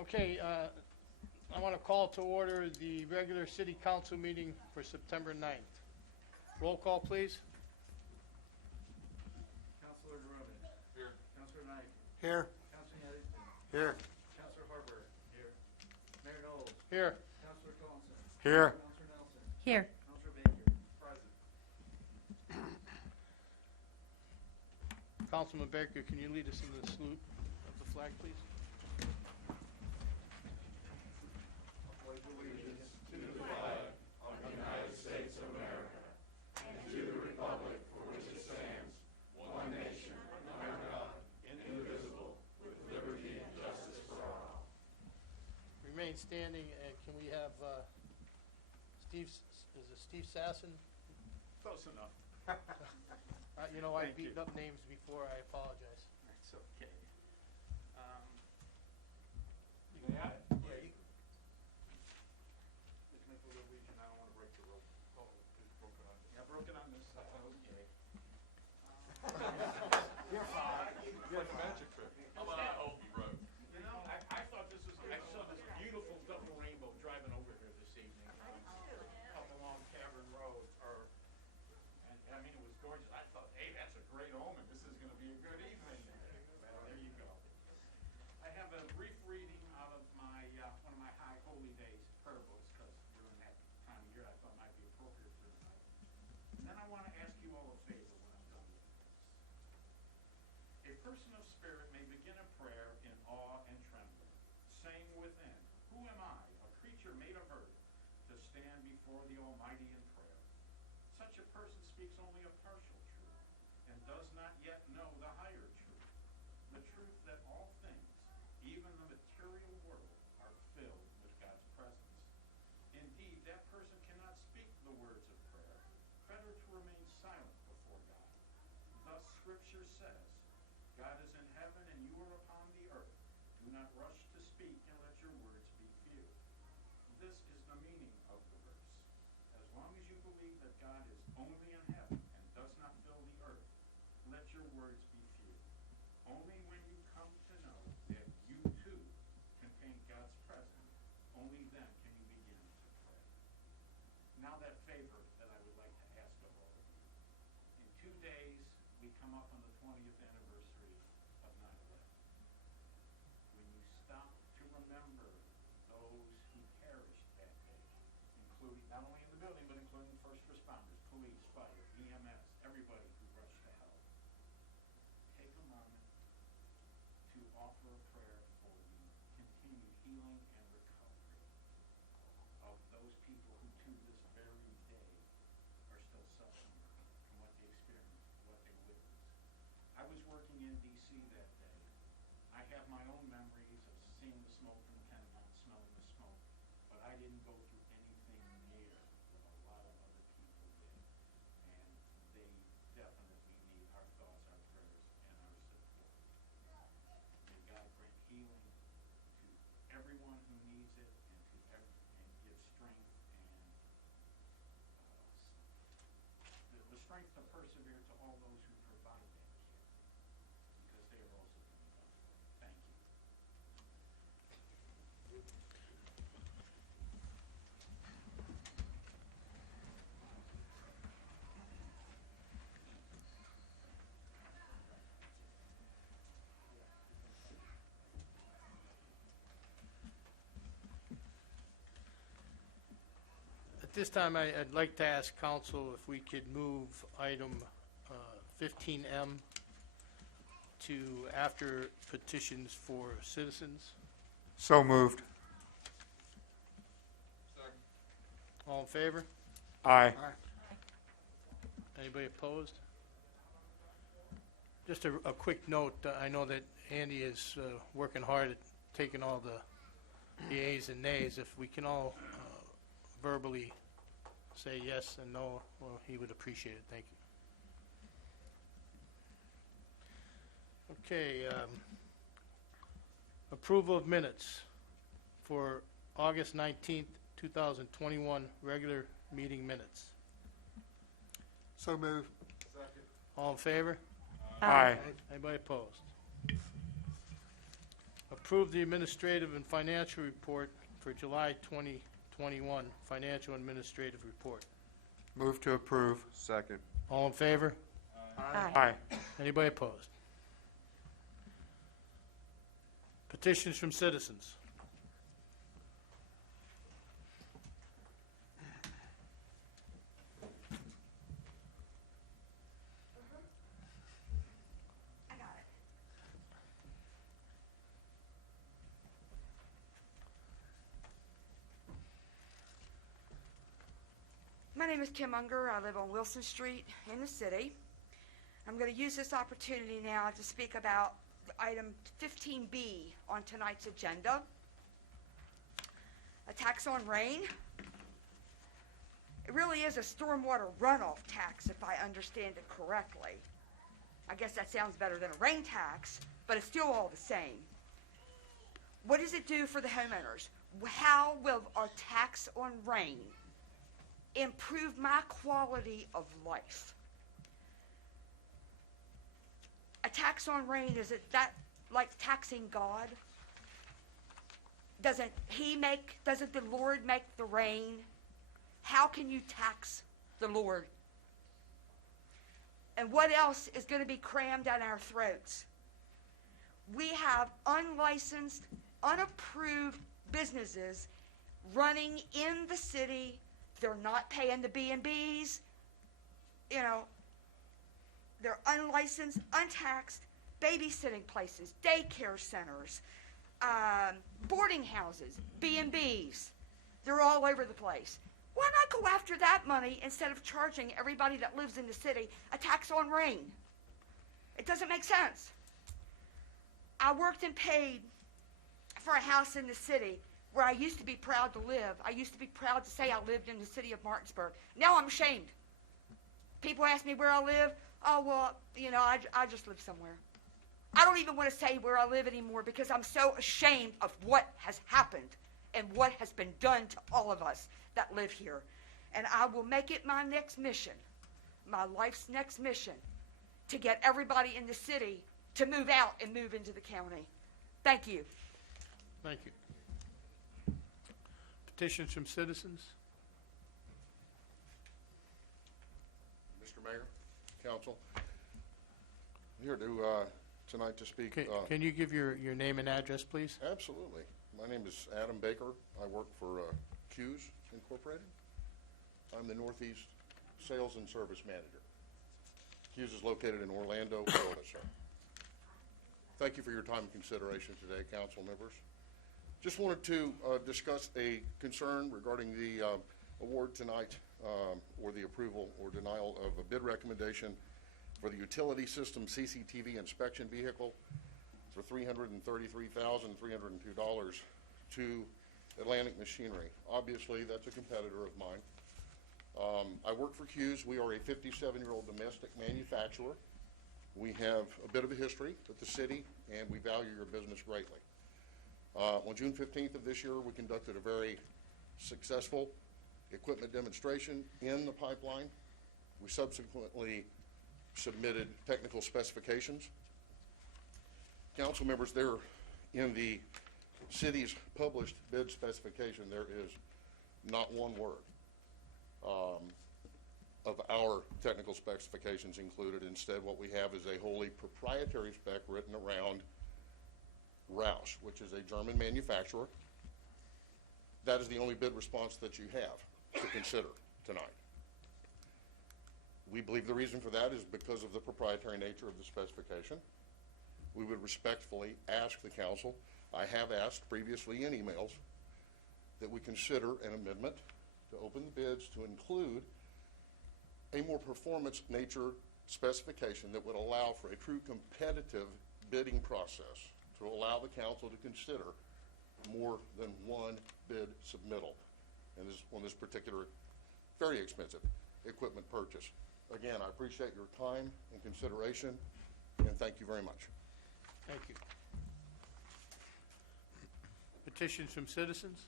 Okay, I want to call to order the regular city council meeting for September 9th. Roll call, please. Councilor Durovich. Here. Councilor Knight. Here. Councilor Eddington. Here. Councilor Harper. Here. Mayor Knowles. Here. Councilor Collinson. Here. Councilor Nelson. Here. Councilor Baker. Present. Councilman Baker, can you lead us in the salute of the flag, please? Remain standing, and can we have Steve Sasson? Close enough. You know, I've Thank you. beaten up names before, I apologize. That's okay. You can have it. Yeah, you can. Just make a little region. I don't want to break the rope. Oh, it's broken on this. Yeah, broken on this side. Okay. You're fine. You're like a magic trick. How about I hold the rope? You know, I thought this was, I saw this beautiful double rainbow driving over here this evening. Up along Cavern Road, and I mean, it was gorgeous. I thought, hey, that's a great omen. This is going to be a good evening. Well, there you go. I have a brief reading out of my, one of my high holy days prayer books, because during that time of year I thought might be appropriate for tonight. And then I want to ask you all a favor when I'm done with this. A person of spirit may begin a prayer in awe and trembling, saying within, who am I, a creature made of earth, to stand before the Almighty in prayer? Such a person speaks only a partial truth, and does not yet know the higher truth, the truth that all things, even the material world, are filled with God's presence. Indeed, that person cannot speak the words of prayer, better to remain silent before God. Thus Scripture says, God is in heaven and you are upon the earth. Do not rush to speak and let your words be few. This is the meaning of the verse. As long as you believe that God is only in heaven and does not fill the earth, let your words be few. Only when you come to know that you too contain God's presence, only then can you begin to pray. Now that favor that I would like to ask of all of you. In 2 days, we come up on the 20th anniversary of 9/11. When you stop to remember those who perished that day, including, not only in the building, but including first responders, police, fire, EMS, everybody who rushed to help, take a moment to offer a prayer for the continued healing and recovery of those people who to this very day are still suffering from what they experienced, what they witnessed. I was working in D.C. that day. I have my own memories of seeing the smoke from the Pentagon, smelling the smoke, but I didn't go through anything near what a lot of other people did. And they definitely need our thoughts, our prayers, and our support. May God grant healing to everyone who needs it, and give strength and the strength to persevere to all those who provide that care, because they are also coming down. Thank you. At this time, I'd like to ask council if we could move item 15M to after petitions for citizens. So moved. All in favor? Aye. Anybody opposed? Just a quick note, I know that Andy is working hard at taking all the yeas and nays. If we can all verbally say yes and no, well, he would appreciate it. Thank you. Okay, approval of minutes for August 19th, 2021, regular meeting minutes. So moved. All in favor? Aye. Anybody opposed? Approve the administrative and financial report for July 2021, financial administrative report. Move to approve. Second. All in favor? Aye. Anybody opposed? Petitions from citizens. I got it. My name is Kim Unger. I live on Wilson Street in the city. I'm going to use this opportunity now to speak about item 15B on tonight's agenda. A tax on rain. It really is a stormwater runoff tax, if I understand it correctly. I guess that sounds better than a rain tax, but it's still all the same. What does it do for the homeowners? How will a tax on rain improve my quality of life? A tax on rain, is it that like taxing God? Doesn't the Lord make the rain? How can you tax the Lord? And what else is going to be crammed down our throats? We have unlicensed, unapproved businesses running in the city. They're not paying the B&Bs. You know, they're unlicensed, untaxed, babysitting places, daycare centers, boarding houses, B&Bs. They're all over the place. Why not go after that money instead of charging everybody that lives in the city a tax on rain? It doesn't make sense. I worked and paid for a house in the city where I used to be proud to live. I used to be proud to say I lived in the city of Martinsburg. Now I'm ashamed. People ask me where I live. Oh, well, you know, I just live somewhere. I don't even want to say where I live anymore because I'm so ashamed of what has happened and what has been done to all of us that live here. And I will make it my next mission, my life's next mission, to get everybody in the city to move out and move into the county. Thank you. Thank you. Petitions from citizens. Mr. Mayor, Council, I'm here tonight to speak. Can you give your name and address, please? Absolutely. My name is Adam Baker. I work for Q's Incorporated. I'm the Northeast Sales and Service Manager. Q's is located in Orlando, Florida, sir. Thank you for your time and consideration today, council members. Just wanted to discuss a concern regarding the award tonight, or the approval or denial of a bid recommendation for the utility system CCTV inspection vehicle for $333,302 to Atlantic Machinery. Obviously, that's a competitor of mine. I work for Q's. We are a 57-year-old domestic manufacturer. We have a bit of a history with the city, and we value your business greatly. On June 15th of this year, we conducted a very successful equipment demonstration in the pipeline. We subsequently submitted technical specifications. Council members, there in the city's published bid specification, there is not one word of our technical specifications included. Instead, what we have is a wholly proprietary spec written around Roush, which is a German manufacturer. That is the only bid response that you have to consider tonight. We believe the reason for that is because of the proprietary nature of the specification. We would respectfully ask the council, I have asked previously in emails, that we consider an amendment to open the bids to include a more performance nature specification that would allow for a true competitive bidding process, to allow the council to consider more than one bid submittal on this particular very expensive equipment purchase. Again, I appreciate your time and consideration, and thank you very much. Thank you. Petitions from citizens.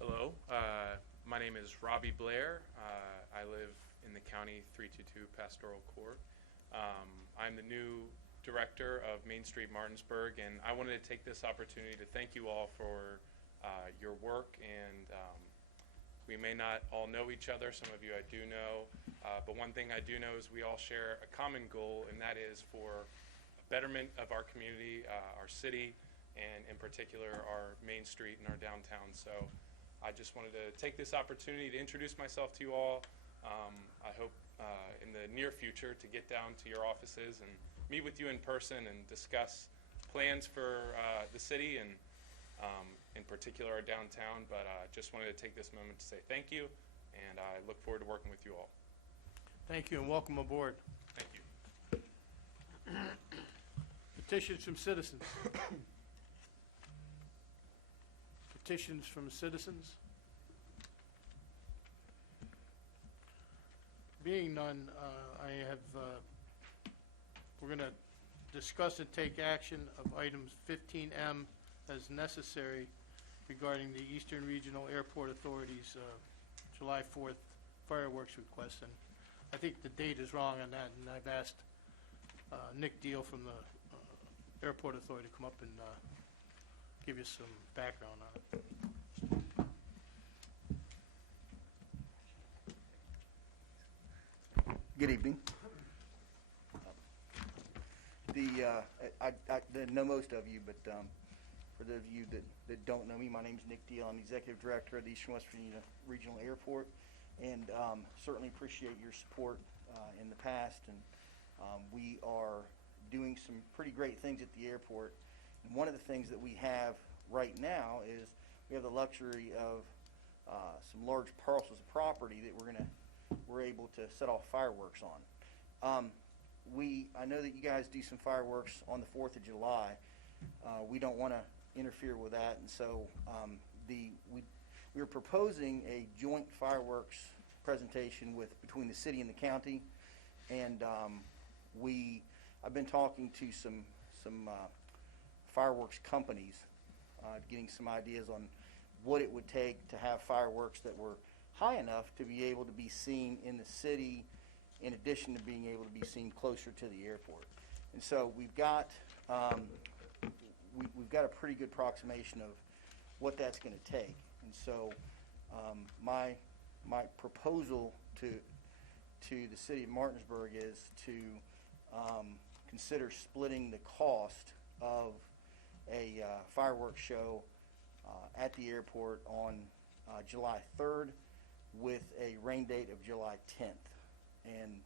Hello, my name is Robbie Blair. I live in the county 322 Pastoral Court. I'm the new director of Main Street Martinsburg, and I wanted to take this opportunity to thank you all for your work. And we may not all know each other. Some of you I do know. But one thing I do know is we all share a common goal, and that is for a betterment of our community, our city, and in particular our Main Street and our downtown. So I just wanted to take this opportunity to introduce myself to you all. I hope in the near future to get down to your offices and meet with you in person and discuss plans for the city and in particular our downtown. But just wanted to take this moment to say thank you, and I look forward to working with you all. Thank you and welcome aboard. Thank you. Petitions from citizens. Petitions from citizens. Being none, we're going to discuss and take action of items 15M as necessary regarding the Eastern Regional Airport Authority's July 4th fireworks request. And I think the date is wrong on that, and I've asked Nick Deal from the Airport Authority to come up and give you some background on it. Good evening. I know most of you, but for those of you that don't know me, my name is Nick Deal. I'm the Executive Director of the Eastern West Virginia Regional Airport, and certainly appreciate your support in the past. And we are doing some pretty great things at the airport. And one of the things that we have right now is we have the luxury of some large parcels of property that we're able to set off fireworks on. I know that you guys do some fireworks on the 4th of July. We don't want to interfere with that, and so we're proposing a joint fireworks presentation between the city and the county. And I've been talking to some fireworks companies, getting some ideas on what it would take to have fireworks that were high enough to be able to be seen in the city, in addition to being able to be seen closer to the airport. And so we've got a pretty good approximation of what that's going to take. And so my proposal to the city of Martinsburg is to consider splitting the cost of a fireworks show at the airport on July 3rd with a rain date of July 10th. And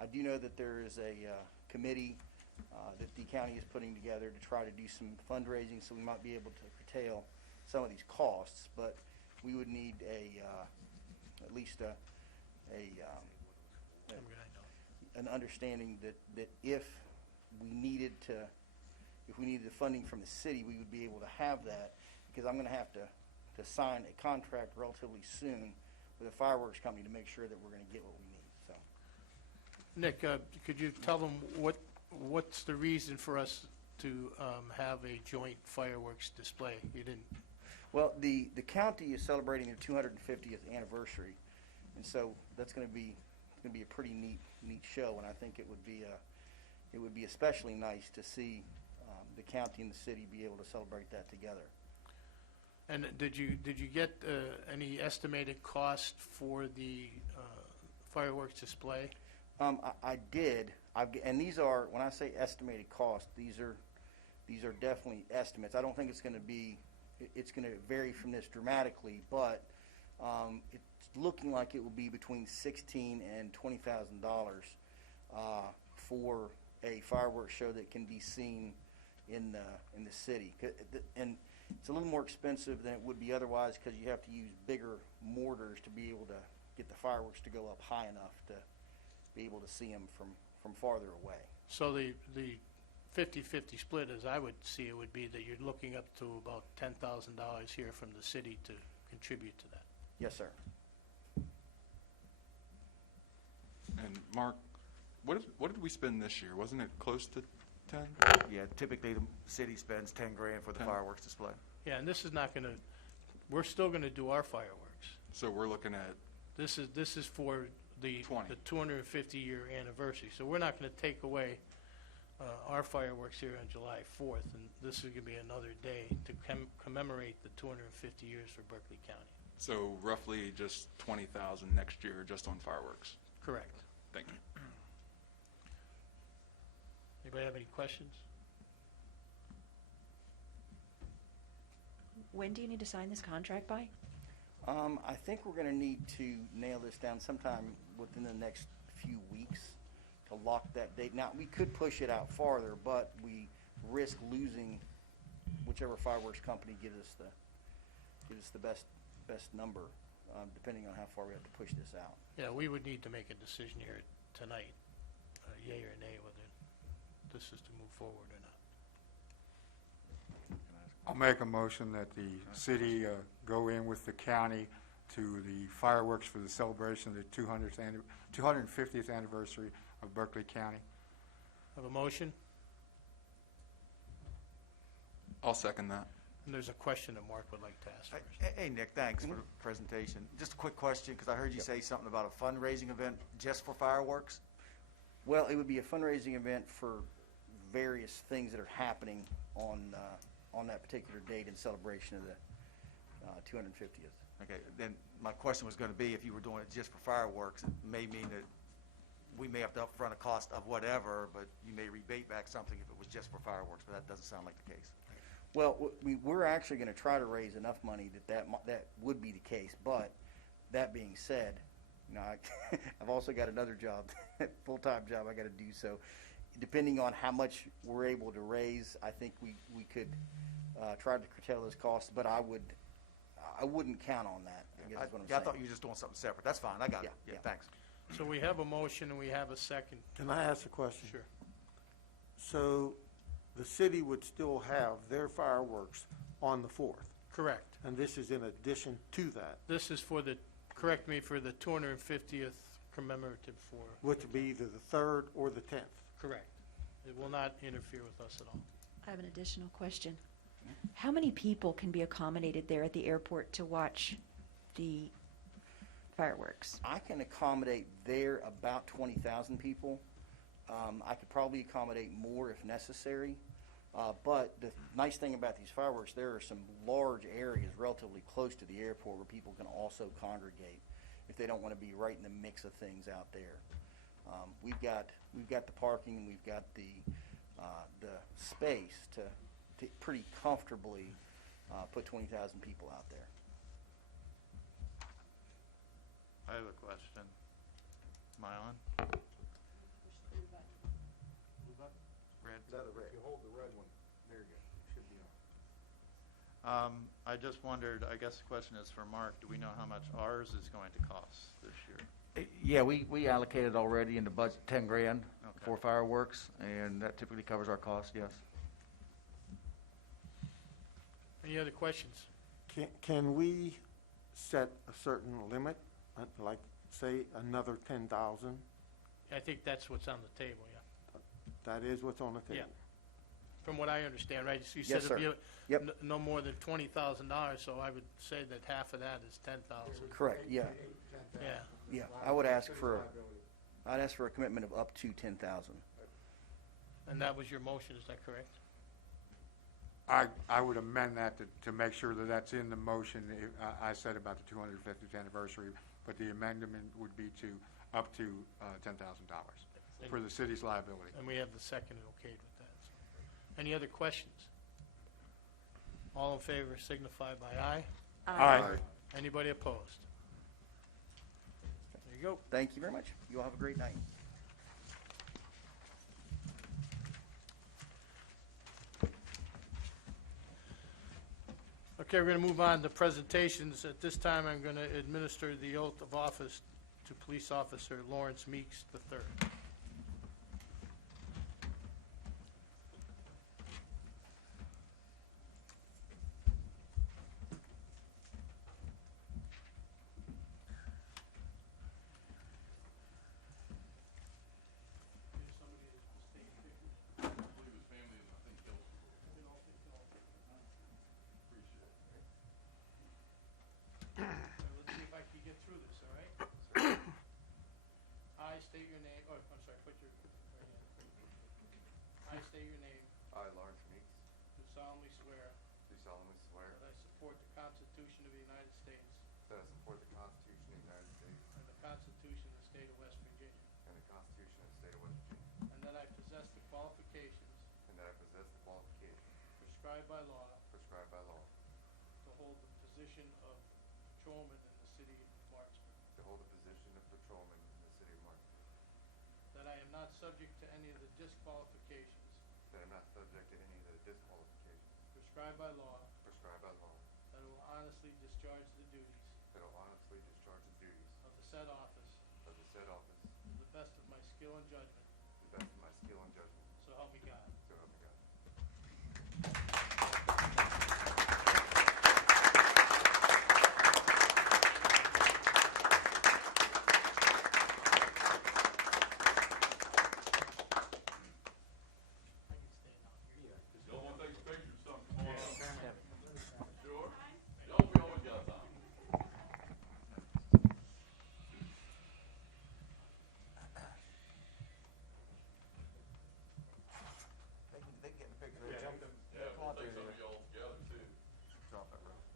I do know that there is a committee that the county is putting together to try to do some fundraising, so we might be able to curtail some of these costs. But we would need at least an understanding that if we needed the funding from the city, we would be able to have that, because I'm going to have to sign a contract relatively soon with a fireworks company to make sure that we're going to get what we need. So, Nick, could you tell them what's the reason for us to have a joint fireworks display? You didn't. Well, the county is celebrating their 250th anniversary, and so that's going to be a pretty neat show. And I think it would be especially nice to see the county and the city be able to celebrate that together. And did you get any estimated cost for the fireworks display? I did. And these are, when I say estimated cost, these are definitely estimates. I don't think it's going to vary from this dramatically, but it's looking like it will be between $16,000 and $20,000 for a fireworks show that can be seen in the city. And it's a little more expensive than it would be otherwise, because you have to use bigger mortars to be able to get the fireworks to go up high enough to be able to see them from farther away. So the 50-50 split, as I would see it, would be that you're looking up to about $10,000 here from the city to contribute to that. Yes, sir. And Mark, what did we spend this year? Wasn't it close to 10? Yeah, typically the city spends 10 grand for the 10. fireworks display. Yeah, and this is not going to. We're still going to do our fireworks. So we're looking at This is for the 20. the 250-year anniversary. So we're not going to take away our fireworks here on July 4th, and this is going to be another day to commemorate the 250 years for Berkeley County. So roughly just 20,000 next year just on fireworks. Correct. Thank you. Anybody have any questions? When do you need to sign this contract by? I think we're gonna need to nail this down sometime within the next few weeks to lock that date. Now, we could push it out farther, but we risk losing whichever fireworks company gives us the best number, depending on how far we have to push this out. Yeah, we would need to make a decision here tonight, yea or nay, whether this is to move forward or not. I'll make a motion that the city go in with the county to the fireworks for the celebration of the 250th anniversary of Berkeley County. Have a motion, I'll second that. and there's a question that Mark would like to ask first. Hey, Nick, thanks for the presentation. Just a quick question, because I heard you say something about a fundraising event just for fireworks? Well, it would be a fundraising event for various things that are happening on that particular date in celebration of the 250th. Okay, then my question was going to be, if you were doing it just for fireworks, it may mean that we may have to upfront a cost of whatever, but you may rebate back something if it was just for fireworks, but that doesn't sound like the case. Well, we're actually going to try to raise enough money that would be the case. But that being said, you know, I've also got another job, full-time job I got to do. So, depending on how much we're able to raise, I think we could try to curtail those costs. But I wouldn't count on that. I guess is what I'm Yeah, I saying. thought you were just doing something separate. That's fine, I got it. Yeah, Yeah, yeah. thanks. So we have a motion and we have a second. Can I ask a question? Sure. So the city would still have their fireworks on the 4th, Correct. and this is in addition to that, This is for the, correct me, for the 250th commemorative for, which would be either the 3rd or the 10th. correct. It will not interfere with us at all. I have an additional question. How many people can be accommodated there at the airport to watch the fireworks? I can accommodate there about 20,000 people. I could probably accommodate more if necessary. But the nice thing about these fireworks, there are some large areas relatively close to the airport where people can also congregate if they don't want to be right in the mix of things out there. We've got the parking and we've got the space to pretty comfortably put 20,000 people out there. I have a question. Am I on? Red. If you hold the red one, there you go, should be on. I just wondered, I guess the question is for Mark, do we know how much ours is going to cost this year? Yeah, we allocated already in the budget 10 grand Okay. for fireworks, and that typically covers our cost, yes. Any other questions? Can we set a certain limit, like, say, another 10,000? I think that's what's on the table, yeah. That is what's on the table? From what I understand, right? You Yes, said it'd sir. be Yep. no more than $20,000, so I would say that half of that is 10,000. Correct, yeah. Yeah. Yeah, I'd ask for a commitment of up to 10,000. And that was your motion, is that correct? I would amend that to make sure that that's in the motion. I said about the 250th anniversary, but the amendment would be to up to $10,000 for the city's liability. And we have the second and okayed with that. So. Any other questions? All in favor signify by aye. Aye. Anybody opposed? There you go. Thank you very much. You all have a great night. Okay, we're going to move on to presentations. At this time, I'm going to administer the oath of office to Police Officer Lawrence Meeks III. Let's see if I can get through this, all right? state your name, oh, I'm sorry, put your right hand. I state your name, I, Lawrence Meeks, do solemnly swear do solemnly swear that I support the Constitution of the United States that I support the Constitution of the United States and the Constitution of the State of West Virginia, and the Constitution of the State of West Virginia, and that I possess the qualifications and that I possess the qualifications prescribed by law prescribed by law to hold the position of patrolman in the city of Martinsburg, to hold the position of patrolman in the city of Martinsburg, that I am not subject to any of the disqualifications that I am not subject to any of the disqualifications prescribed by law, prescribed by law, that I will honestly discharge the duties that I will honestly discharge the duties of the said office of the said office to the best of my skill and judgment, to the best of my skill and judgment, so help me God. so help me God. Y'all wanna take a picture or something, come on up. Sure? Y'all, we always got time. They can get a picture. Yeah, we'll take some of y'all together too.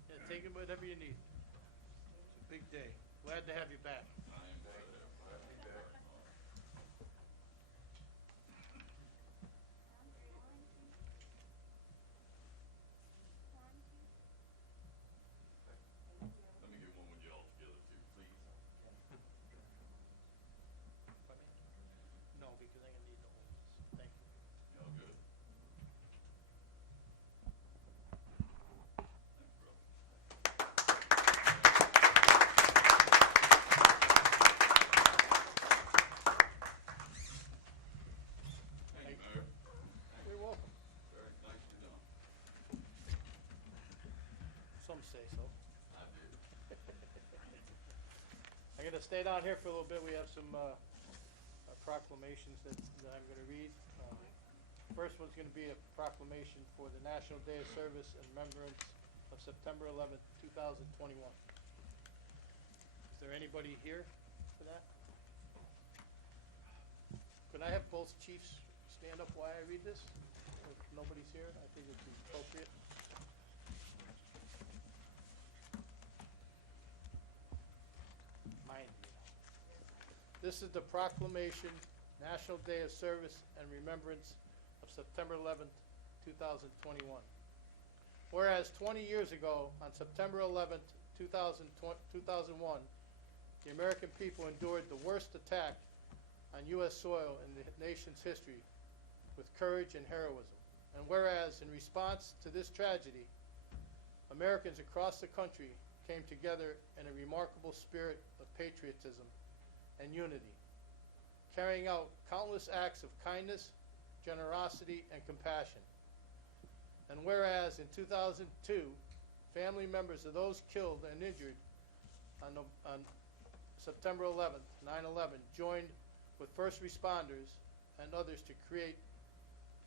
Yeah, take it whatever you need. It's a big day. Glad to have you back. I am glad to be back. Let me get one with y'all together too, please. No, because I'm gonna need to hold this. Thank you. Y'all good? Thanks, brother. Thank you, Mayor. You're welcome. Very nicely done. Some say so. I did. I'm gonna stay down here for a little bit. We have some proclamations that I'm gonna read. First one's gonna be a proclamation for the National Day of Service and Remembrance of September 11th, 2021. Is there anybody here for that? Could I have both chiefs stand up while I read this? If nobody's here, I think it's appropriate. Mind you. This is the proclamation, National Day of Service and Remembrance of September 11th, 2021. Whereas 20 years ago, on September 11th, 2001, the American people endured the worst attack on U.S. soil in the nation's history with courage and heroism. And whereas in response to this tragedy, Americans across the country came together in a remarkable spirit of patriotism and unity, carrying out countless acts of kindness, generosity, and compassion. And whereas in 2002, family members of those killed and injured on September 11th, 9/11, joined with first responders and others to create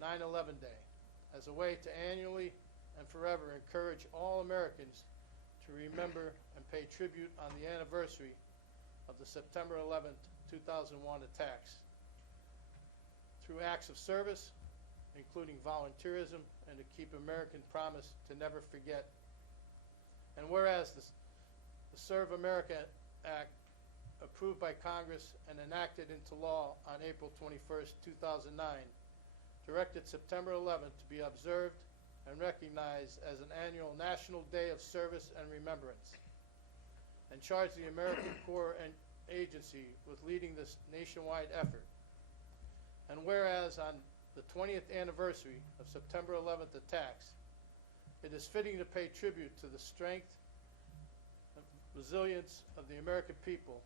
9/11 Day as a way to annually and forever encourage all Americans to remember and pay tribute on the anniversary of the September 11th, 2001 attacks through acts of service, including volunteerism, and to keep American promise to never forget. And whereas the Serve America Act, approved by Congress and enacted into law on April 21st, 2009, directed September 11th to be observed and recognized as an annual National Day of Service and Remembrance, and charged the American Corps and Agency with leading this nationwide effort. And whereas on the 20th anniversary of September 11th attacks, it is fitting to pay tribute to the strength and resilience of the American people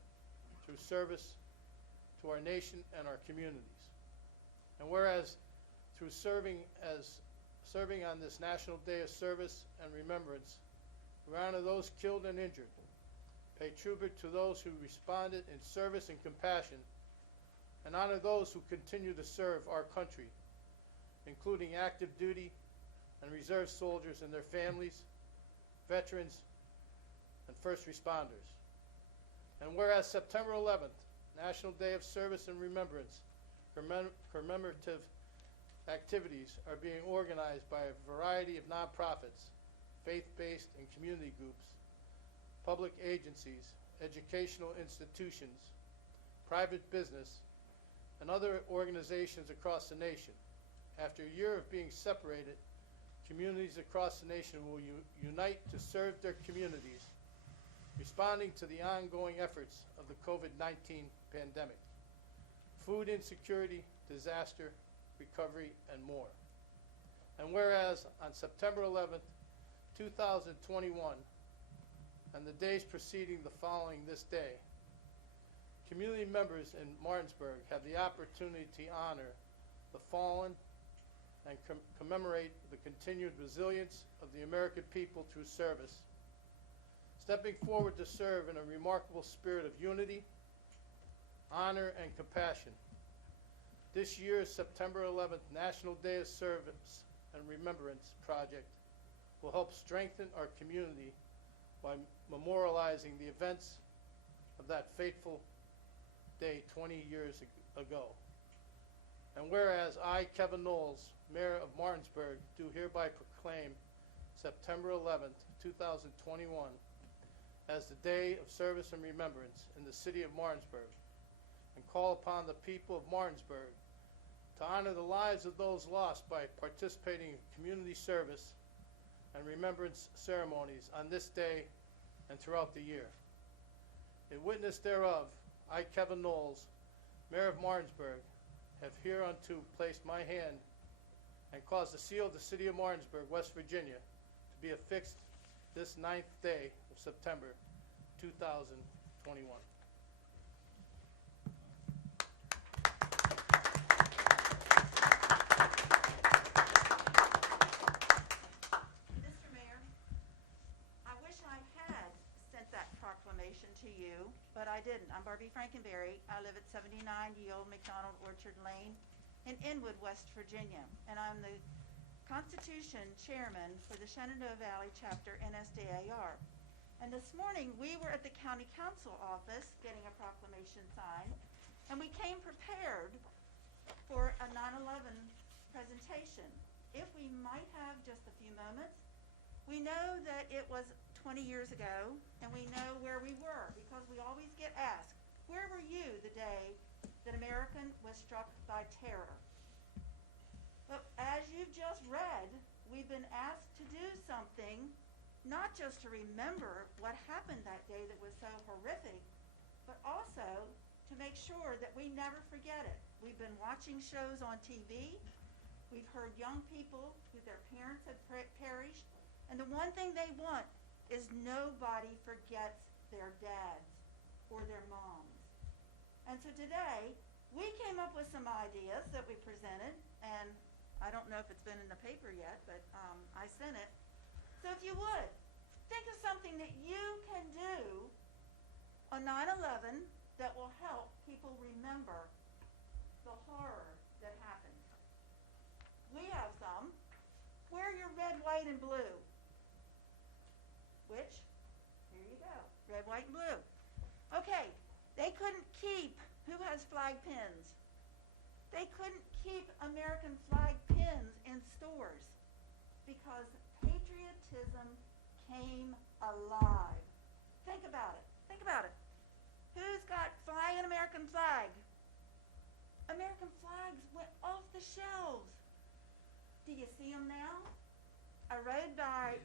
through service to our nation and our communities. And whereas through serving on this National Day of Service and Remembrance, we honor those killed and injured, pay tribute to those who responded in service and compassion, and honor those who continue to serve our country, including active duty and reserve soldiers and their families, veterans, and first responders. And whereas September 11th, National Day of Service and Remembrance, commemorative activities are being organized by a variety of nonprofits, faith-based and community groups, public agencies, educational institutions, private business, and other organizations across the nation. After a year of being separated, communities across the nation will unite to serve their communities, responding to the ongoing efforts of the COVID-19 pandemic, food insecurity, disaster, recovery, and more. And whereas on September 11th, 2021, and the days preceding the following this day, community members in Martinsburg have the opportunity to honor the fallen and commemorate the continued resilience of the American people through service, stepping forward to serve in a remarkable spirit of unity, honor, and compassion. This year's September 11th National Day of Service and Remembrance project will help strengthen our community by memorializing the events of that fateful day 20 years ago. And whereas I, Kevin Knowles, Mayor of Martinsburg, do hereby proclaim September 11th, 2021 as the Day of Service and Remembrance in the city of Martinsburg, and call upon the people of Martinsburg to honor the lives of those lost by participating in community service and remembrance ceremonies on this day and throughout the year. In witness thereof, I, Kevin Knowles, Mayor of Martinsburg, have hereunto placed my hand and caused the seal of the city of Martinsburg, West Virginia, to be affixed this 9th day of September 2021. Mr. Mayor, I wish I had sent that proclamation to you, but I didn't. I'm Barbie Frankenberry. I live at 79 Ye Old McDonald Orchard Lane in Inwood, West Virginia, and I'm the Constitution Chairman for the Shenandoah Valley Chapter NSDAR. And this morning, we were at the County Council office getting a proclamation signed, and we came prepared for a 9/11 presentation. If we might have just a few moments, we know that it was 20 years ago, and we know where we were, because we always get asked, where were you the day that America was struck by terror? But as you've just read, we've been asked to do something, not just to remember what happened that day that was so horrific, but also to make sure that we never forget it. We've been watching shows on TV. We've heard young people who their parents have perished, and the one thing they want is nobody forgets their dads or their moms. And so today, we came up with some ideas that we presented, and I don't know if it's been in the paper yet, but I sent it. So if you would, think of something that you can do on 9/11 that will help people remember the horror that happened. We have some. Wear your red, white, and blue. Which, here you go, red, white, and blue. Okay, they couldn't keep, who has flag pins? They couldn't keep American flag pins in stores because patriotism came alive. Think about it. Think about it. Who's got Fly an American Flag? American flags went off the shelves. Do you see them now? I rode by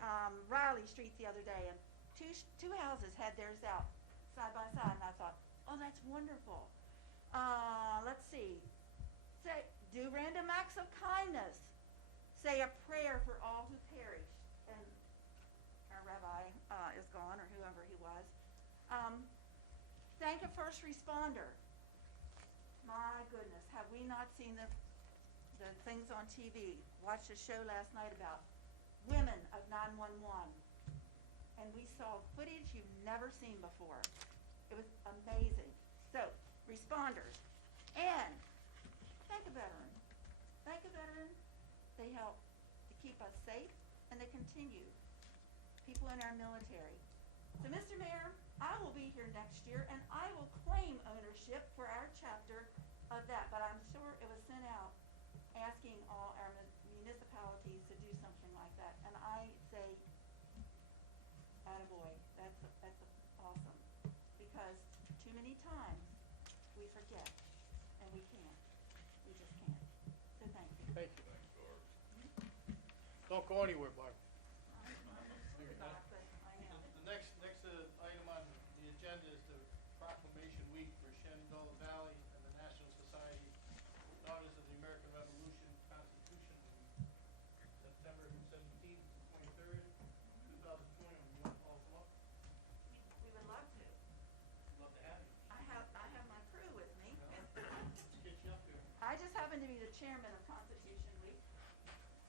Riley Street the other day, and two houses had theirs out side by side, and I thought, oh, that's wonderful. Let's see. Do random acts of kindness. Say a prayer for all who perished. And our rabbi is gone, or whoever he was. Thank a first responder. My goodness, have we not seen the things on TV? Watched a show last night about women of 911. And we saw footage you've never seen before. It was amazing. So, responders. And thank a veteran. Thank a veteran. They help to keep us safe, and they continue. People in our military. So, Mr. Mayor, I will be here next year and I will claim ownership for our chapter of that, but I'm sure it was sent out asking all our municipalities to do something like that, and I say, attaboy, that's awesome, because too many times we forget, and we just can't, so thank you. Thank you. Don't go anywhere, Barb. I'm not, but I know. The next item on the agenda is the proclamation week for Shenandoah Valley and the National Society Daughters of the American Revolution Constitution Week, September 17th to 23rd, 2020. You want to call them up? We would love to. Love to have you. I have my crew with me. Let's get you up here. I just happen to be the chairman of Constitution Week,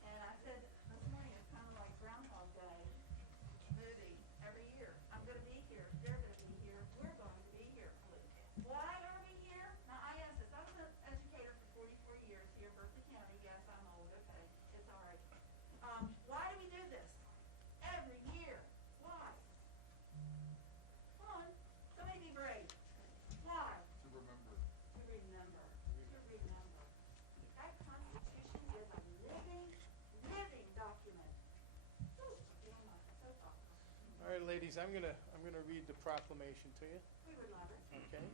and I said this morning it's kind of like Groundhog Day movie every year. I'm going to be here. They're going to be here. We're going to be here. Why are we here? Now I asked this. I was an educator for 44 years here in Berkeley County. Yes, I'm old. Okay, it's all right. Why do we do this every year? Why? Come on, somebody be brave. Why? To remember. To remember. To remember. That Constitution is a living document. Whew, get on my soapbox. All right, ladies, I'm gonna read the proclamation to you. We would love it. Okay.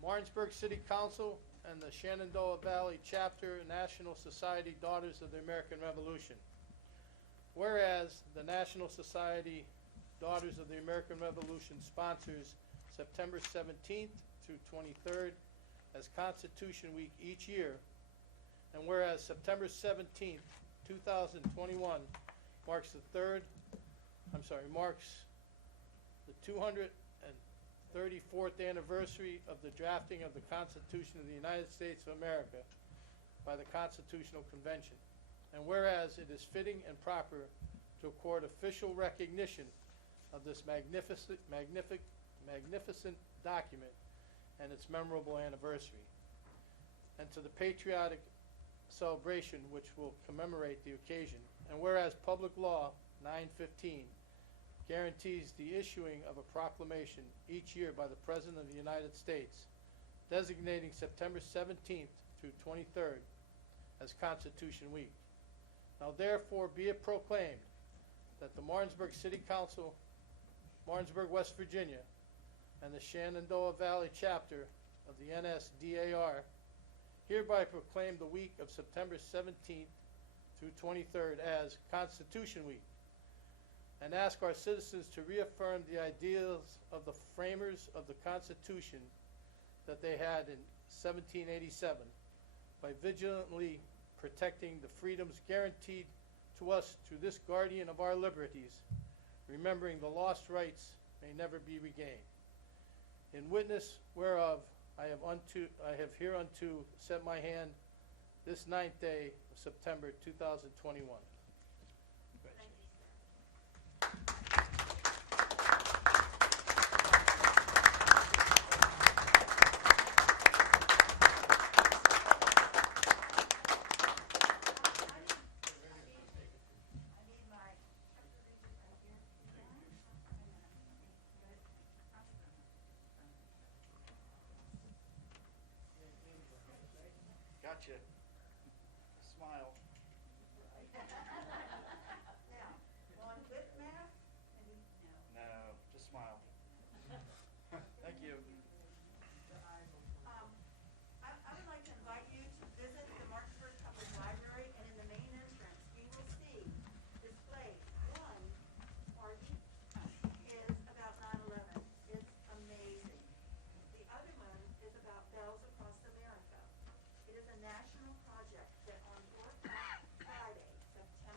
Martinsburg City Council and the Shenandoah Valley Chapter National Society Daughters of the American Revolution. Whereas the National Society Daughters of the American Revolution sponsors September 17th through 23rd as Constitution Week each year, and whereas September 17th, 2021 marks the 234th anniversary of the drafting of the Constitution of the United States of America by the Constitutional Convention. And whereas it is fitting and proper to accord official recognition of this magnificent document and its memorable anniversary, and to the patriotic celebration which will commemorate the occasion. And whereas Public Law 915 guarantees the issuing of a proclamation each year by the President of the United States designating September 17th through 23rd as Constitution Week. Now therefore be it proclaimed that the Martinsburg City Council, Martinsburg, West Virginia, and the Shenandoah Valley Chapter of the NSDAR hereby proclaim the week of September 17th through 23rd as Constitution Week, and ask our citizens to reaffirm the ideals of the framers of the Constitution that they had in 1787 by vigilantly protecting the freedoms guaranteed to us through this guardian of our liberties, remembering the lost rights may never be regained. In witness whereof I have hereunto set my hand this 9th day of September 2021. Thank you, sir. I need my right here. Gotcha. Smile. Now, one with mask and no. No, just smile. Thank you. I would like to invite you to visit the Martinsburg Public Library, and in the main entrance, you will see displays. One, pardon, is about 9/11. It's amazing. The other one is about Bells Across America. It is a national project that on Friday, September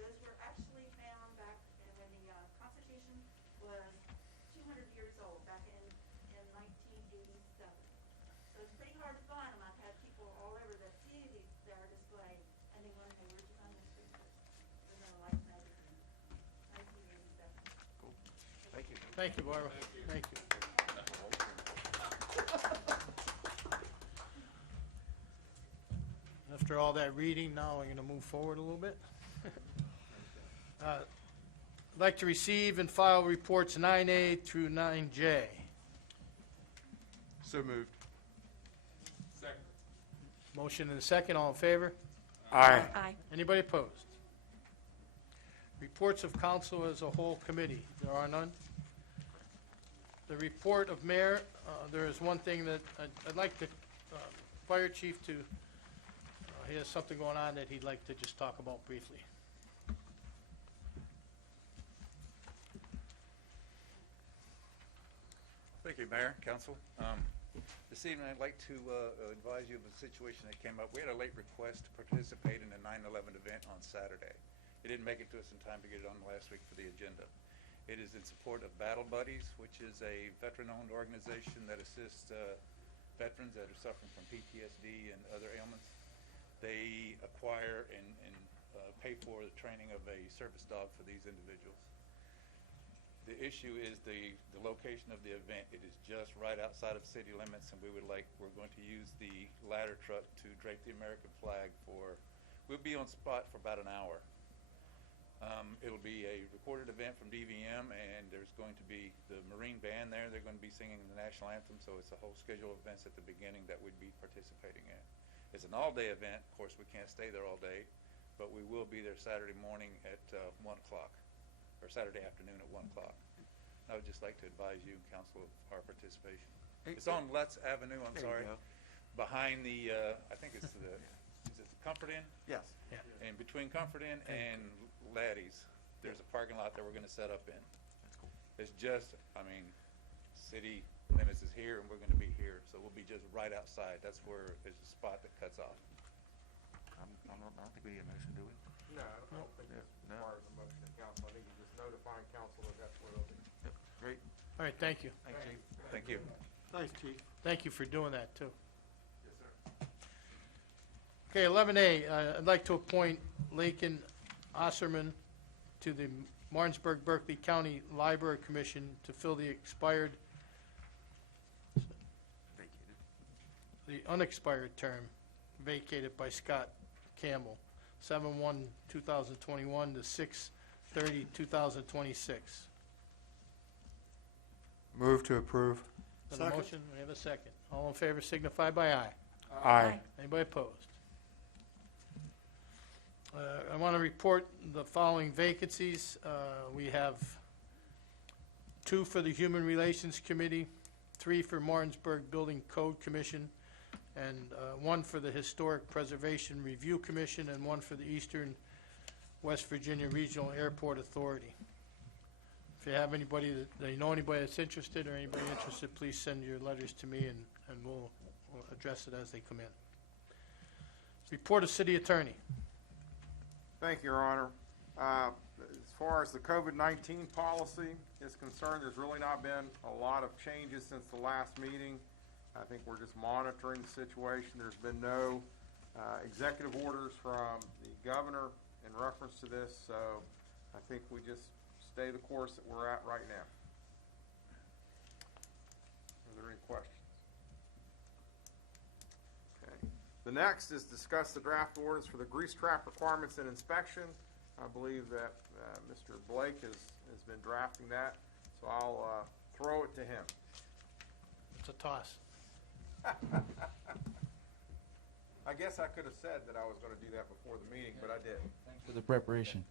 those were actually found back when the Constitution was 200 years old, back in 1987. So it's pretty hard to find them. I've had people all over that see these that are displayed, and they want to know where'd you find those pictures. They're in Life magazine, 1987. Thank you. Thank you, Barbara. Thank you. After all that reading, now I'm going to move forward a little bit. I'd like to receive and file reports 9A through 9J. So moved. Motion and a second, all in favor? Aye. Aye. Anybody opposed? Reports of council as a whole committee, there are none. The report of mayor, there is one thing that I'd like the fire chief to, he has something going on that he'd like to just talk about briefly. Thank you, Mayor, Council. This evening, I'd like to advise you of a situation that came up. We had a late request to participate in a 9/11 event on Saturday. It didn't make it to us in time to get it on last week for the agenda. It is in support of Battle Buddies, which is a veteran-owned organization that assists veterans that are suffering from PTSD and other ailments. They acquire and pay for the training of a service dog for these individuals. The issue is the location of the event. It is just right outside of city limits, and we're going to use the ladder truck to drape the American flag we'll be on spot for about an hour. It'll be a recorded event from DVM, and there's going to be the Marine Band there. They're going to be singing the national anthem, so it's a whole schedule of events at the beginning that we'd be participating in. It's an all-day event. Of course, we can't stay there all day, but we will be there Saturday morning at 1 o'clock, or Saturday afternoon at 1 o'clock. I would just like to advise you, council, of our participation. It's on Lutz Avenue, I'm There you sorry, go. behind the, I think it's is it the Comfort Inn? Yes. And between Comfort Inn and Laddie's, there's a parking lot that we're going to set up in. That's cool. It's just, I mean, city limits is here, and we're going to be here, so we'll be just right outside. That's where there's a spot that cuts off. I don't think we need a motion, do we? No, I don't think Yeah, this no. requires a motion of council. I think you're just notifying council that that's where they'll be. Yep. Great. All right, thank you. Thanks, Chief. Thank you. Thanks, Chief. Thank you for doing that, too. Yes, sir. Okay, 11A, I'd like to appoint Lakin Osserman to the Martinsburg-Berkeley County Library Commission to fill the unexpired term vacated by Scott Campbell, 7/1/2021 to 6/30/2026. Move to approve. Got a motion? We have a second. All in favor signify by aye. Aye. Anybody opposed? I want to report the following vacancies. We have 2 for the Human Relations Committee, 3 for Martinsburg Building Code Commission, and 1 for the Historic Preservation Review Commission, and 1 for the Eastern West Virginia Regional Airport Authority. If you have anybody that you know anybody that's interested or anybody interested, please send your letters to me, and we'll address it as they come in. Report of City Attorney. Thank you, Your Honor. As far as the COVID-19 policy is concerned, there's really not been a lot of changes since the last meeting. I think we're just monitoring the situation. There's been no executive orders from the governor in reference to this, so I think we just stay the course that we're at right now. Are there any questions? Okay. The next is discuss the draft orders for the grease trap requirements and inspection. I believe that Mr. Blake has been drafting that, so I'll throw it to him. It's a toss. I guess I could have said that I was going to do that before the meeting, but I didn't. Thanks for the preparation.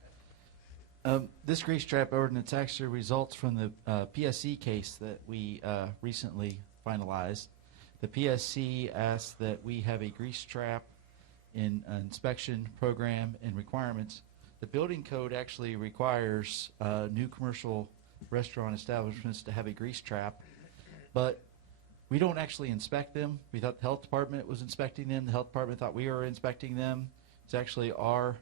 This grease trap ordinance actually results from the PSC case that we recently finalized. The PSC asked that we have a grease trap in inspection program and requirements. The building code actually requires new commercial restaurant establishments to have a grease trap, but we don't actually inspect them. We thought the health department was inspecting them. The health department thought we were inspecting them. It's actually our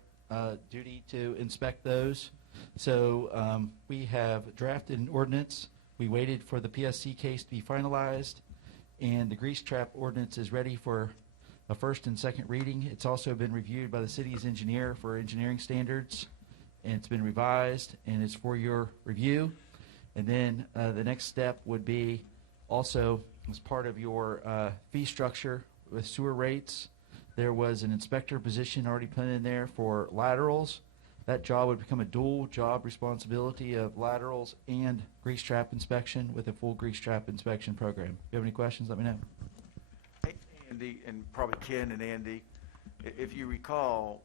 duty to inspect those. So we have drafted an ordinance. We waited for the PSC case to be finalized, and the grease trap ordinance is ready for a first and second reading. It's also been reviewed by the city's engineer for engineering standards, and it's been revised, and it's for your review. And then the next step would be also as part of your fee structure with sewer rates. There was an inspector position already put in there for laterals. That job would become a dual job responsibility of laterals and grease trap inspection with a full grease trap inspection program. If you have any questions, let me know. Hey, Andy, and probably Ken and Andy, if you recall,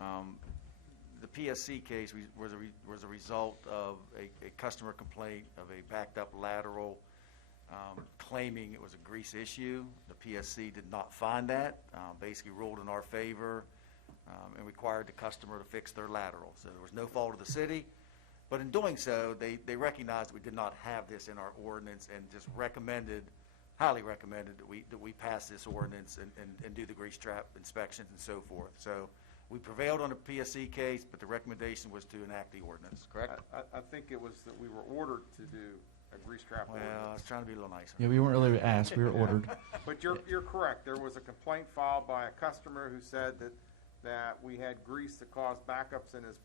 the PSC case was a result of a customer complaint of a backed up lateral, claiming it was a grease issue. The PSC did not find that, basically ruled in our favor, and required the customer to fix their lateral. So there was no fault of the city, but in doing so, they recognized we did not have this in our ordinance and just recommended, highly recommended that we pass this ordinance and do the grease trap inspections and so forth. So we prevailed on the PSC case, but the recommendation was to enact the ordinance, correct? I think it was that we were ordered to do a grease trap Well, I was ordinance. trying to be a little nicer. Yeah, we weren't really asked. We were ordered. But you're correct. There was a complaint filed by a customer who said that we had grease that caused backups in his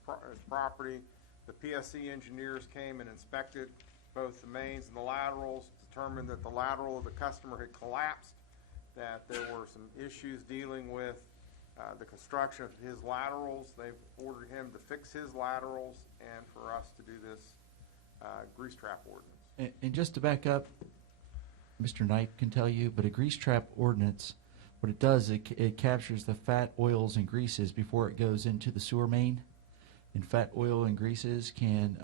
property. The PSC engineers came and inspected both the mains and the laterals, determined that the lateral of the customer had collapsed, that there were some issues dealing with the construction of his laterals. They've ordered him to fix his laterals and for us to do this grease trap ordinance. And just to back up, Mr. Knight can tell you, but a grease trap ordinance, what it does, it captures the fat, oils, and greases before it goes into the sewer main. And fat, oil, and greases can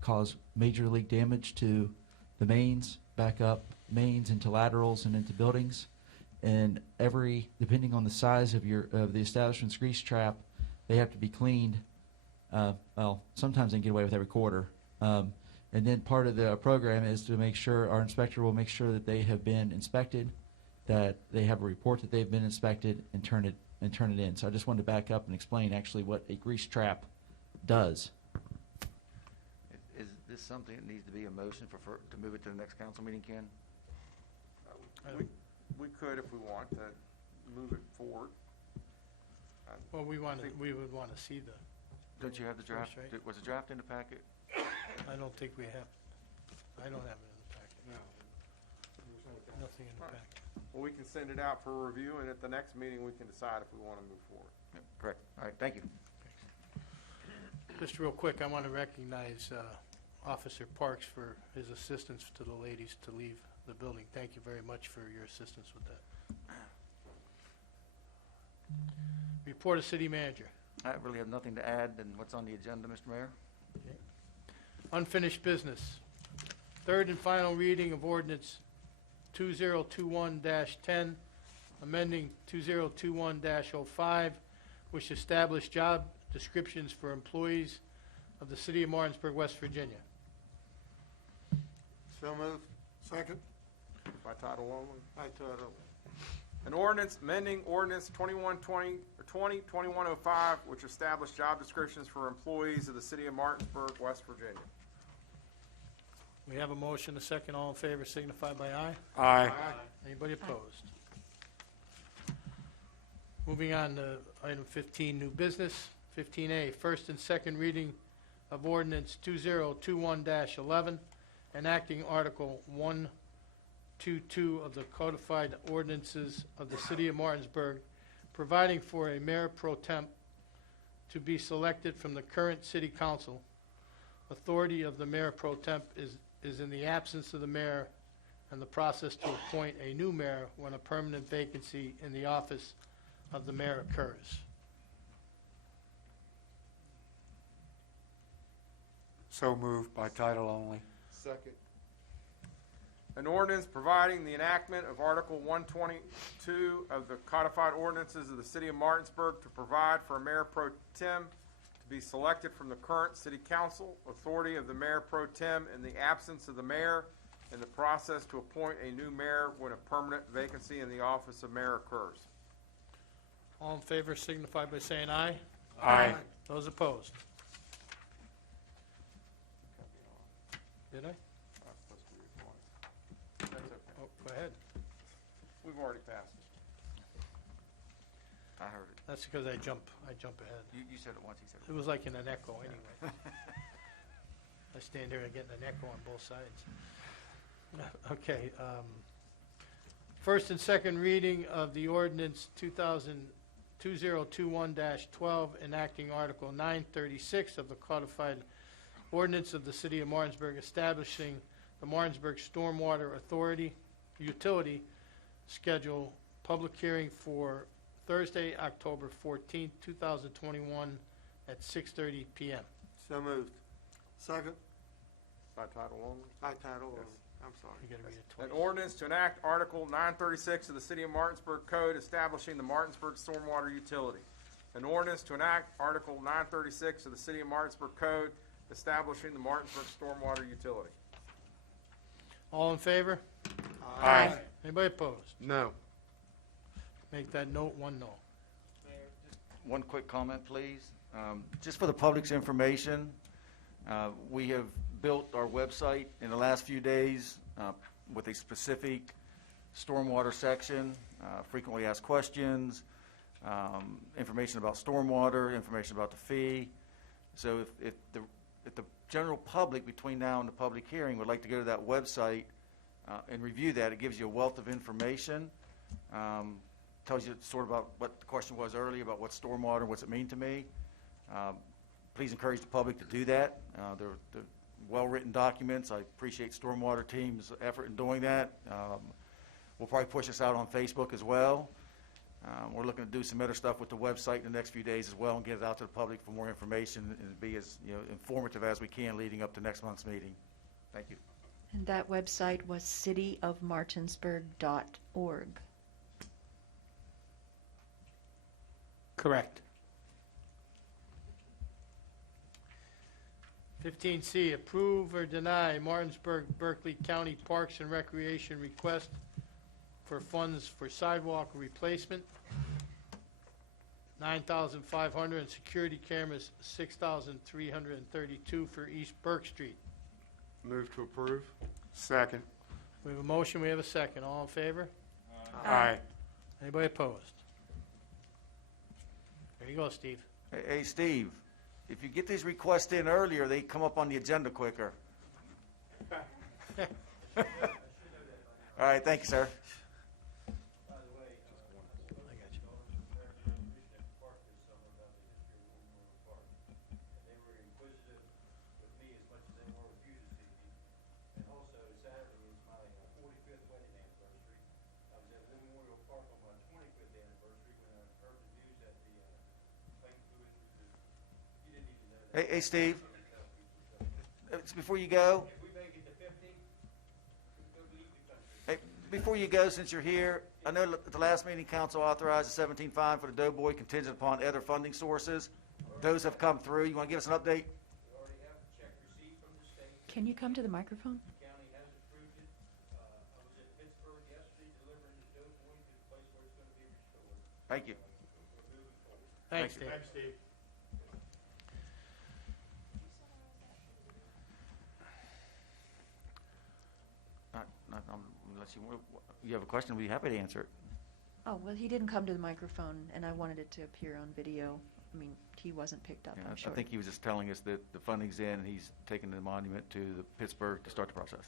cause major leak damage to the mains, back up mains into laterals and into buildings. And depending on the size of the establishment's grease trap, they have to be cleaned. Well, sometimes they can get away with every quarter. And then part of the program is to make sure, our inspector will make sure that they have been inspected, that they have a report that they've been inspected, and turn it in. So I just wanted to back up and explain actually what a grease trap does. Is this something that needs to be a motion to move it to the next council meeting, Ken? We could, if we want, to move it forward. Well, we would want to see the, Don't you have the draft? First, right? Was the draft in the packet? I don't think we have, I don't have it in the packet. No. Nothing in the Right. packet. Well, we can send it out for review, and at the next meeting, we can decide if we want to move forward. Yeah, correct. All right, thank you. Just real quick, I want to recognize Officer Parks for his assistance to the ladies to leave the building. Thank you very much for your assistance with that. Report of City Manager. I really have nothing to add than what's on the agenda, Mr. Mayor. Unfinished business. Third and final reading of ordinance 2021-10, amending 2021-05, which established job descriptions for employees of the City of Martinsburg, West Virginia. So moved. Second. By title only. By title. An ordinance amending ordinance 2105, which established job descriptions for employees of the City of Martinsburg, West Virginia. We have a motion, a second. All in favor signify by aye. Aye. Anybody opposed? Moving on to item 15, new business. 15A, first and second reading of ordinance 2021-11, enacting Article 122 of the codified ordinances of the City of Martinsburg, providing for a mayor pro temp to be selected from the current city council. Authority of the mayor pro temp is in the absence of the mayor, and the process to appoint a new mayor when a permanent vacancy in the office of the mayor occurs. So moved by title only. Second. An ordinance providing the enactment of Article 122 of the codified ordinances of the City of Martinsburg to provide for a mayor pro tem to be selected from the current city council, authority of the mayor pro tem in the absence of the mayor, and the process to appoint a new mayor when a permanent vacancy in the office of mayor occurs. All in favor signify by saying aye. Aye. Those opposed? Did I? That's supposed to be recorded. That's okay. Oh, go ahead. We've already passed it. I heard it. That's because I jump ahead. You said it once, he said It was like in an echo anyway. I stand here and get an echo on both sides. Okay, first and second reading of the ordinance 2021-12, enacting Article 936 of the codified ordinance of the City of Martinsburg, establishing the Martinsburg Stormwater Authority utility schedule, public hearing for Thursday, October 14th, 2021 at 6:30 p.m. So moved. Second. By title only? By title Yes. only. I'm sorry. You gotta read it An twice. ordinance to enact Article 936 of the City of Martinsburg Code establishing the Martinsburg Stormwater Utility. An ordinance to enact Article 936 of the City of Martinsburg Code establishing the Martinsburg Stormwater Utility. All in favor? Aye. Anybody opposed? No. Make that note one no. One quick comment, please. Just for the public's information, we have built our website in the last few days with a specific stormwater section, frequently asked questions, information about stormwater, information about the fee. So if the general public between now and the public hearing would like to go to that website and review that, it gives you a wealth of information. Tells you sort of about what the question was earlier about what's stormwater, what's it mean to me. Please encourage the public to do that. They're well-written documents. I appreciate Stormwater team's effort in doing that. We'll probably push this out on Facebook as well. We're looking to do some other stuff with the website in the next few days as well and get it out to the public for more information and be as informative as we can leading up to next month's meeting. Thank you. And that website was cityofmartinsburg.org. Correct. 15C, approve or deny Martinsburg Berkeley County Parks and Recreation request for funds for sidewalk replacement, $9,500, and security cameras, $6,332 for East Burke Street. Move to approve. Second. We have a motion, we have a second. All in favor? Aye. Anybody opposed? There you go, Steve. Hey, Steve, if you get these requests in earlier, they come up on the agenda quicker. All right, thank you, sir. Hey, Steve, before you go, hey, before you go, since you're here, I know at the last meeting, council authorized a 17 fine for the Doughboy contingent upon other funding sources. Those have come through. You want to give us an update? Can you come to the microphone? Thank you. Thanks, Steve. Unless you have a question, we'd be happy to answer it. Oh, well, he didn't come to the microphone, and I wanted it to appear on video. I mean, he wasn't picked up, Yeah, I'm sure. I think he was just telling us that the funding's in, and he's taking the monument to the Pittsburgh to start the process.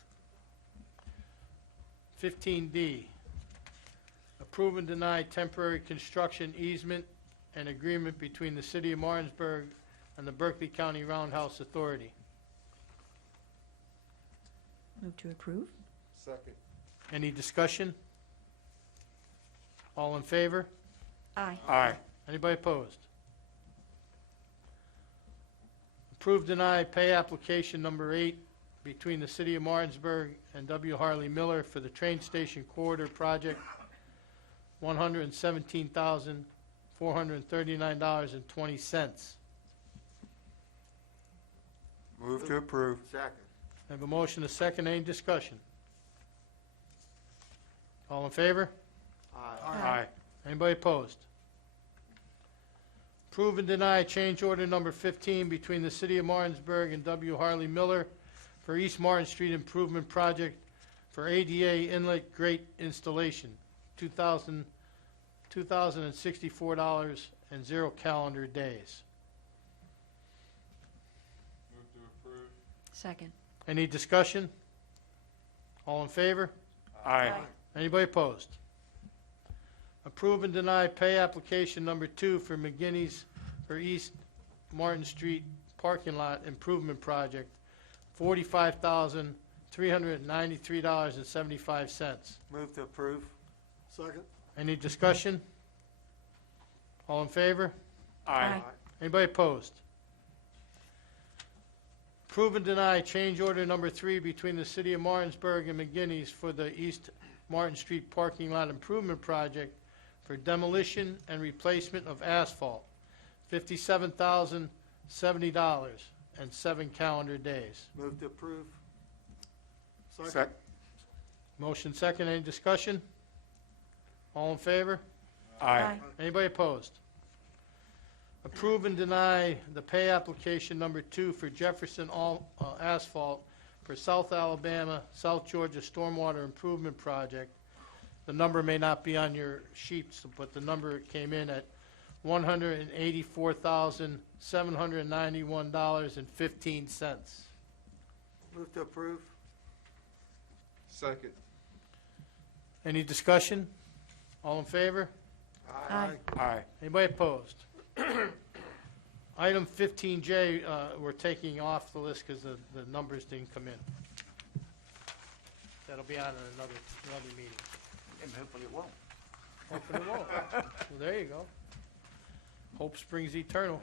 15D, approve and deny temporary construction easement and agreement between the City of Martinsburg and the Berkeley County Roundhouse Authority. Move to approve? Second. Any discussion? All in favor? Aye. Aye. Anybody opposed? Approve, deny pay application number 8 between the City of Martinsburg and W. Harley Miller for the train station corridor project, $117,439.20. Move to approve. Second. I have a motion, a second, any discussion? All in favor? Aye. Aye. Anybody opposed? Approve and deny change order number 15 between the City of Martinsburg and W. Harley Miller for East Martin Street Improvement Project for ADA inlet grate installation, $2,064 and 0 calendar days. Move to approve. Second. Any discussion? All in favor? Aye. Anybody opposed? Approve and deny pay application number 2 for McGinney's for East Martin Street Parking Lot Improvement Project, $45,393.75. Move to approve. Second. Any discussion? All in favor? Aye. Anybody opposed? Approve and deny change order number 3 between the City of Martinsburg and McGinney's for the East Martin Street Parking Lot Improvement Project for demolition and replacement of asphalt, $57,070 and 7 calendar days. Move to approve. Second. Motion second, any discussion? All in favor? Aye. Anybody opposed? Approve and deny the pay application number 2 for Jefferson Asphalt for South Alabama, South Georgia Stormwater Improvement Project. The number may not be on your sheets, but the number came in at $184,791.15. Move to approve. Second. Any discussion? All in favor? Aye. Aye. Anybody opposed? Item 15J, we're taking off the list because the numbers didn't come in. That'll be on another meeting. And hopefully it won't. Hopefully it won't. Well, there you go. Hope springs eternal.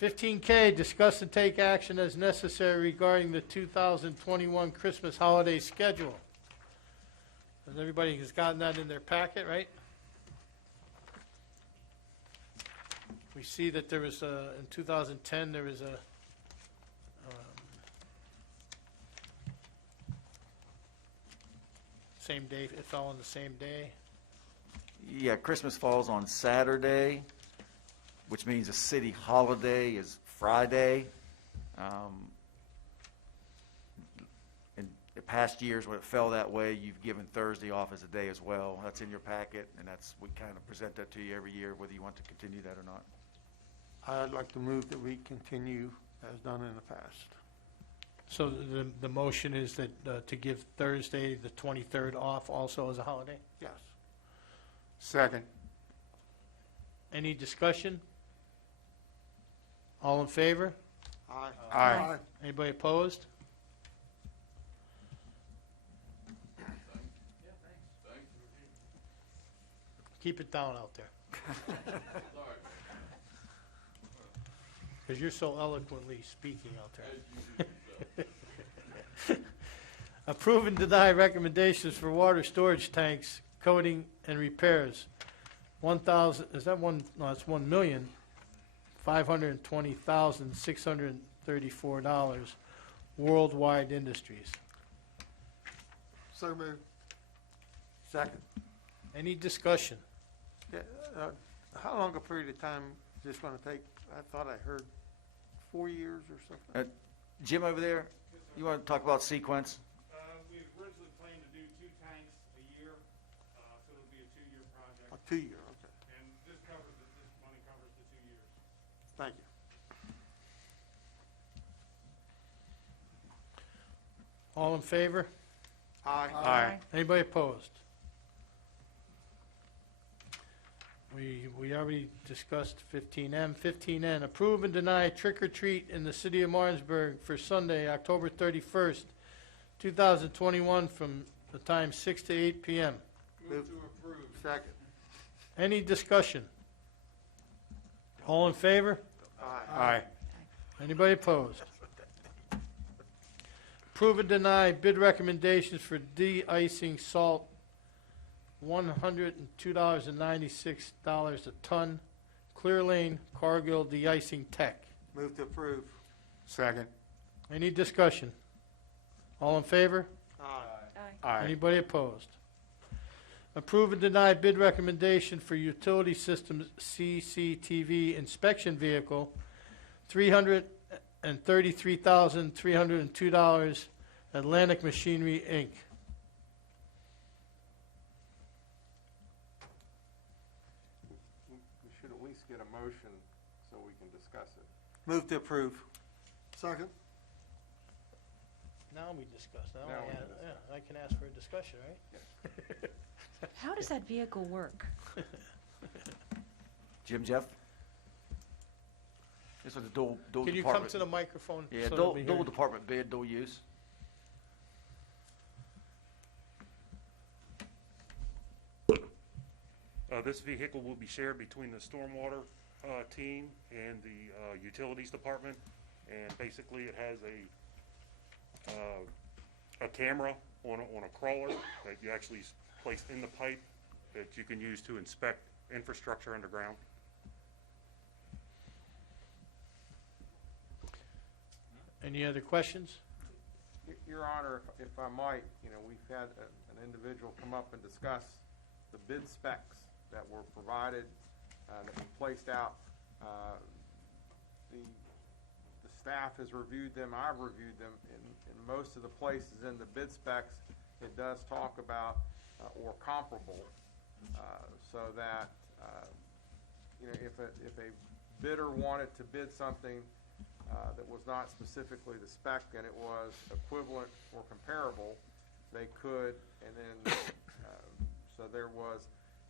15K, discuss and take action as necessary regarding the 2021 Christmas holiday schedule. Has everybody has gotten that in their packet, right? We see that there was in 2010, there was a same day, it fell on the same day. Yeah, Christmas falls on Saturday, which means a city holiday is Friday. In the past years, when it fell that way, you've given Thursday off as a day as well. That's in your packet, and we kind of present that to you every year, whether you want to continue that or not. I'd like to move that we continue as done in the past. So the motion is that to give Thursday, the 23rd off also as a holiday? Yes. Second. Any discussion? All in favor? Aye. Aye. Anybody opposed? Keep it down out there. Because you're so eloquently speaking out there. Approve and deny recommendations for water storage tanks, coating, and repairs. 1,000, is that one, no, it's $1,520,634, Worldwide Industries. So moved. Second. Any discussion? Yeah, how long a period of time is this going to take? I thought I heard 4 years or something. Jim over there, you want to talk about sequence? We originally planned to do 2 tanks a year, so it'll be a 2-year project. A 2 year, okay. And this money covers the 2 years. Thank you. All in favor? Aye. Aye. Anybody opposed? We already discussed 15M. 15N, approve and deny trick or treat in the city of Martinsburg for Sunday, October 31st, 2021, from the time 6 to 8 p.m. Move to approve. Second. Any discussion? All in favor? Aye. Anybody opposed? Approve and deny bid recommendations for de-icing salt, $102.96 a ton, Clear Lane, Cargill De-icing Tech. Move to approve. Second. Any discussion? All in favor? Aye. Aye. Anybody opposed? Approve and deny bid recommendation for utility systems CCTV inspection vehicle, $333,302, Atlantic Machinery, Inc. We should at least get a motion so we can discuss it. Move to approve. Second. Now we discuss. Now we can discuss. Yeah, I can ask for a discussion, right? How does that vehicle work? Jim, Jeff? This was a dual Can you department. come to the microphone? Yeah, so dual that we hear you? department bid, dual use. This vehicle will be shared between the stormwater team and the utilities department, and basically it has a camera on a crawler that you actually place in the pipe that you can use to inspect infrastructure underground. Any other questions? Your Honor, if I might, we've had an individual come up and discuss the bid specs that were provided, that we placed out. The staff has reviewed them, I've reviewed them. In most of the places in the bid specs, it does talk about or comparable, so that if a bidder wanted to bid something that was not specifically the spec and it was equivalent or comparable, they could, and then so there was,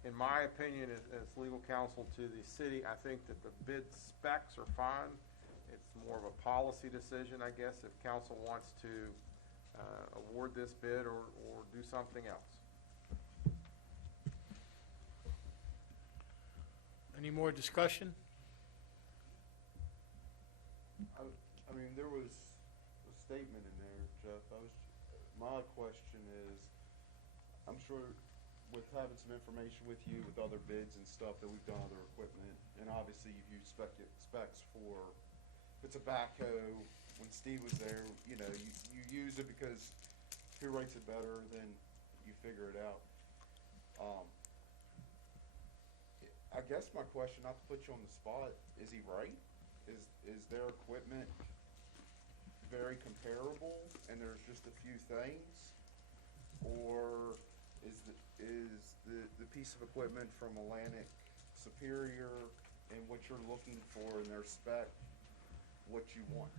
in my opinion, as legal counsel to the city, I think that the bid specs are fine. It's more of a policy decision, I guess, if council wants to award this bid or do something else. Any more discussion? I mean, there was a statement in there, Jeff. My question is, I'm sure with having some information with you with other bids and stuff that we've done other equipment, and obviously you've used specs for, if it's a backhoe, when Steve was there, you use it because who writes it better, then you figure it out. I guess my question, not to put you on the spot, is he right? Is their equipment very comparable and there's just a few things? Or is the piece of equipment from Atlantic superior and what you're looking for in their spec what you want?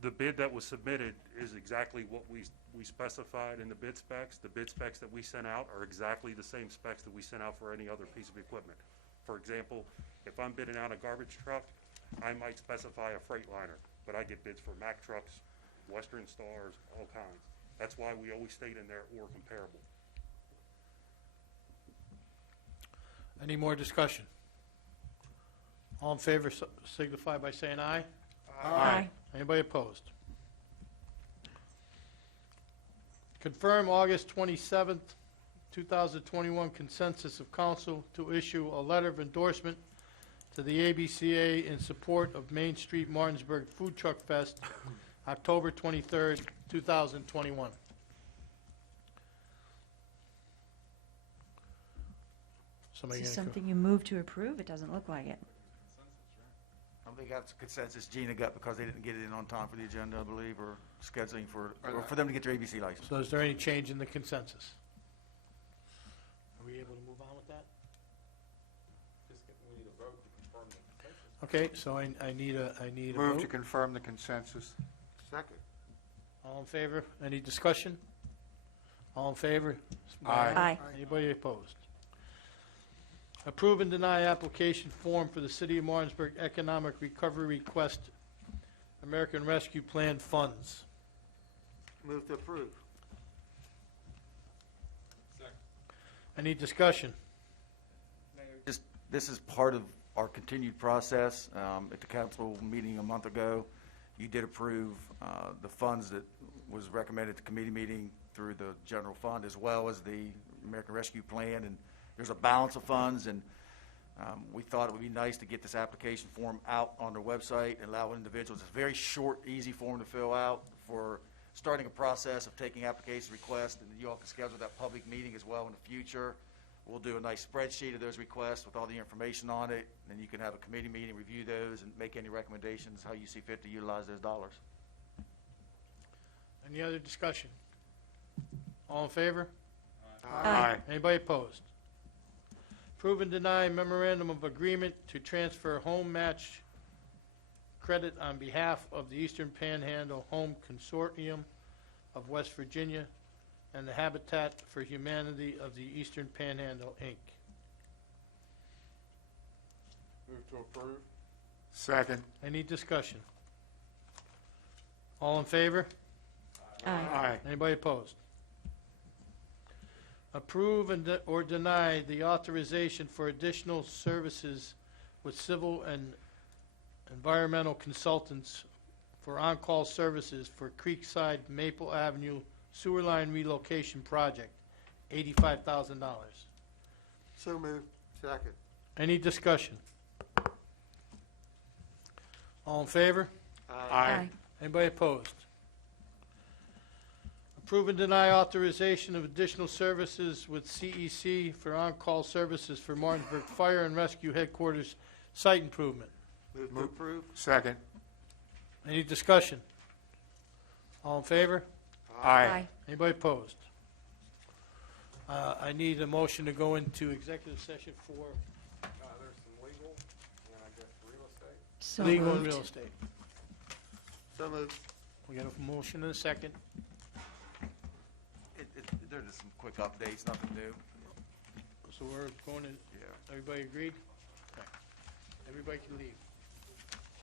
The bid that was submitted is exactly what we specified in the bid specs. The bid specs that we sent out are exactly the same specs that we sent out for any other piece of equipment. For example, if I'm bidding out a garbage truck, I might specify a Freightliner, but I get bids for Mack trucks, Western Stars, all kinds. That's why we always state in there, or comparable. Any more discussion? All in favor signify by saying aye. Aye. Anybody opposed? Confirm August 27th, 2021 consensus of council to issue a letter of endorsement to the ABCA in support of Main Street Martinsburg Food Truck Fest, October 23rd, 2021. Somebody Is this gonna co- something you move to approve? It doesn't look like it. I think that's consensus Gina got because they didn't get it in on time for the agenda, I believe, or scheduling or for them to get their ABC license. So is there any change in the consensus? Are we able to move on with that? We need a vote to confirm the consensus. Okay, so I need a Move vote. to confirm the consensus. Second. All in favor? Any discussion? All in favor? Aye. Aye. Anybody opposed? Approve and deny application form for the City of Martinsburg Economic Recovery Request American Rescue Plan funds. Move to approve. Any discussion? This is part of our continued process. At the council meeting a month ago, you did approve the funds that was recommended at the committee meeting through the general fund as well as the American Rescue Plan, and there's a balance of funds, and we thought it would be nice to get this application form out on their website and allow individuals. It's a very short, easy form to fill out starting a process of taking application requests, and you all can schedule that public meeting as well in the future. We'll do a nice spreadsheet of those requests with all the information on it, and you can have a committee meeting, review those, and make any recommendations how you see fit to utilize those dollars. Any other discussion? All in favor? Aye. Anybody opposed? Approve and deny memorandum of agreement to transfer home match credit on behalf of the Eastern Panhandle Home Consortium of West Virginia and the Habitat for Humanity of the Eastern Panhandle, Inc. Move to approve. Second. Any discussion? All in favor? Aye. Anybody opposed? Approve and or deny the authorization for additional services with civil and environmental consultants for on-call services for Creekside Maple Avenue Sewer Line Relocation Project, $85,000. So moved. Second. Any discussion? All in favor? Aye. Anybody opposed? Approve and deny authorization of additional services with CEC for on-call services for Martinsburg Fire and Rescue Headquarters site improvement. Move to approve. Second. Any discussion? All in favor? Aye. Anybody opposed? I need a motion to go into executive session for There's some legal and I guess real estate. So legal and moved. real estate. So moved. We got a motion and a second. They're just some quick updates, nothing new. So we're going to, Yeah. everybody agreed? Okay. Everybody can leave.